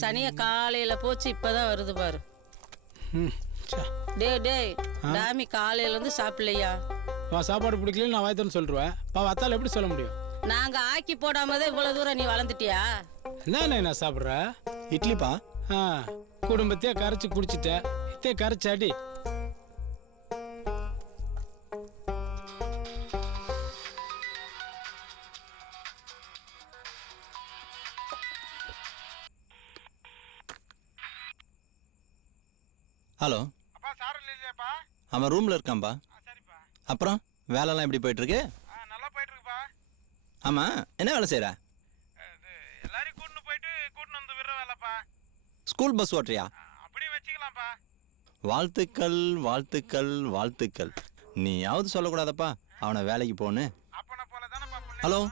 சனிய காலையில போச்சு இப்பதான் வருது பாரு. டேய் டாமி காலையில இருந்து சாப்பிடலையா? சாப்பாடு பிடிக்கல நான் வாய்த்தன்னு சொல்லிடுவேன். அத்தால எப்படி சொல்ல முடியும்? நாங்க ஆக்கி போடாமதான் இவ்வளவு தூரம் நீ வளர்ந்துட்டியா? என்ன நான் சாப்பிட்றேன்? இட்லிப்பா. குடும்பத்தையே கரைச்சி குடிச்சிட்டேன். இத்தே கரைச்சாடி. ஹலோ. அப்பா சார் இல்லையாப்பா? அவன் ரூம்ல இருக்கான்பா. சரிப்பா. அப்புறம் வேலைலாம் எப்படி போயிட்டு இருக்கு? நல்லா போயிட்டு இருக்குப்பா. ஆமா, என்ன வேலை செய்யற? எல்லாரையும் கூட்டின்னு வந்து விடுற வேலைப்பா. School bus ஓட்டுறியா? அப்படியே வச்சுக்கலாம்ப்பா. வாழ்த்துக்கள் வாழ்த்துக்கள் வாழ்த்துக்கள். நீயாவது சொல்லக்கூடாதப்பா அவனை வேலைக்கு போன்னு. அப்பனை போல தானே. ஹலோ.